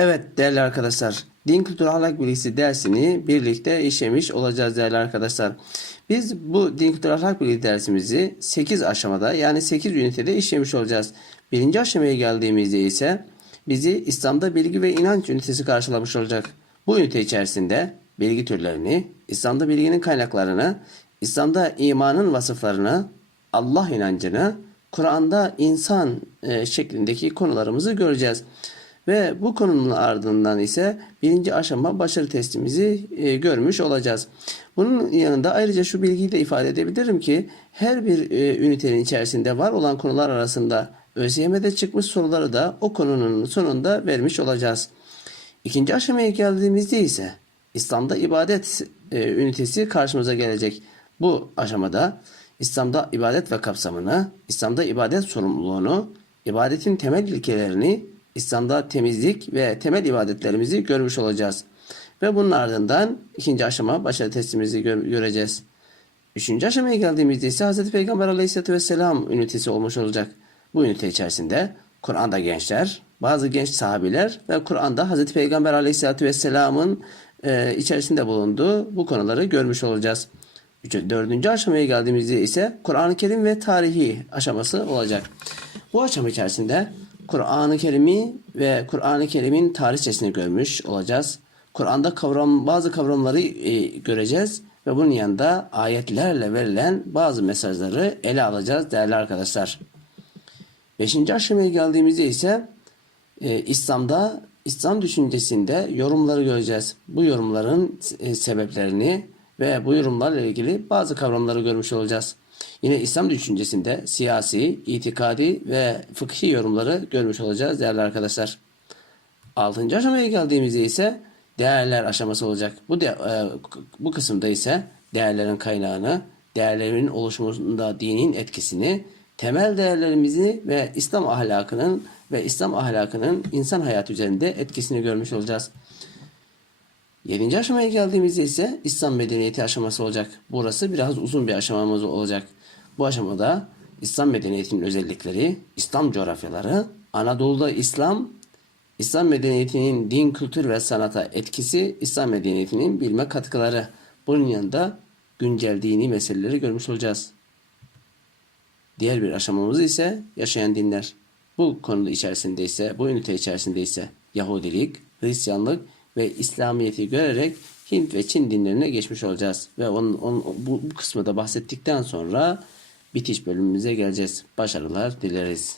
Evet değerli arkadaşlar, din kültürü ahlak bilgisi dersini birlikte işlemiş olacağız değerli arkadaşlar. Biz bu din kültürü ahlak bilgisi dersimizi 8 aşamada yani 8 ünitede işlemiş olacağız. Birinci aşamaya geldiğimizde ise bizi İslam'da bilgi ve inanç ünitesi karşılamış olacak. Bu ünite içerisinde bilgi türlerini, İslam'da bilginin kaynaklarını, İslam'da imanın vasıflarını, Allah inancını, Kur'an'da insan e, şeklindeki konularımızı göreceğiz. Ve bu konunun ardından ise birinci aşama başarı testimizi e, görmüş olacağız. Bunun yanında ayrıca şu bilgiyi de ifade edebilirim ki her bir e, ünitenin içerisinde var olan konular arasında ÖSYM'de çıkmış soruları da o konunun sonunda vermiş olacağız. İkinci aşamaya geldiğimizde ise İslam'da ibadet e, ünitesi karşımıza gelecek. Bu aşamada İslam'da ibadet ve kapsamını, İslam'da ibadet sorumluluğunu, ibadetin temel ilkelerini, İslam'da temizlik ve temel ibadetlerimizi görmüş olacağız. Ve bunun ardından ikinci aşama başarı testimizi gör- göreceğiz. Üçüncü aşamaya geldiğimizde ise Hz. Peygamber Aleyhisselatü Vesselam ünitesi olmuş olacak. Bu ünite içerisinde Kur'an'da gençler, bazı genç sahabiler ve Kur'an'da Hz. Peygamber Aleyhisselatü Vesselam'ın e, içerisinde bulunduğu bu konuları görmüş olacağız. Üçü- Dördüncü aşamaya geldiğimizde ise Kur'an-ı Kerim ve tarihi aşaması olacak. Bu aşama içerisinde Kur'an-ı Kerim'i ve Kur'an-ı Kerim'in tarihçesini görmüş olacağız. Kur'an'da kavram bazı kavramları e, göreceğiz ve bunun yanında ayetlerle verilen bazı mesajları ele alacağız değerli arkadaşlar. Beşinci aşamaya geldiğimizde ise e, İslam'da İslam düşüncesinde yorumları göreceğiz. Bu yorumların e, sebeplerini ve bu yorumlarla ilgili bazı kavramları görmüş olacağız. Yine İslam düşüncesinde siyasi, itikadi ve fıkhi yorumları görmüş olacağız değerli arkadaşlar. Altıncı aşamaya geldiğimizde ise değerler aşaması olacak. Bu de, e, bu kısımda ise değerlerin kaynağını, değerlerin oluşumunda dinin etkisini, temel değerlerimizi ve İslam ahlakının ve İslam ahlakının insan hayatı üzerinde etkisini görmüş olacağız. Yedinci aşamaya geldiğimizde ise İslam medeniyeti aşaması olacak. Burası biraz uzun bir aşamamız olacak. Bu aşamada İslam medeniyetinin özellikleri, İslam coğrafyaları, Anadolu'da İslam, İslam medeniyetinin din, kültür ve sanata etkisi, İslam medeniyetinin bilme katkıları. Bunun yanında güncel dini meseleleri görmüş olacağız. Diğer bir aşamamız ise yaşayan dinler. Bu konuda içerisinde ise, bu ünite içerisinde ise Yahudilik, Hristiyanlık ve İslamiyet'i görerek Hint ve Çin dinlerine geçmiş olacağız. Ve onun, onun bu, bu kısmı da bahsettikten sonra bitiş bölümümüze geleceğiz. Başarılar dileriz.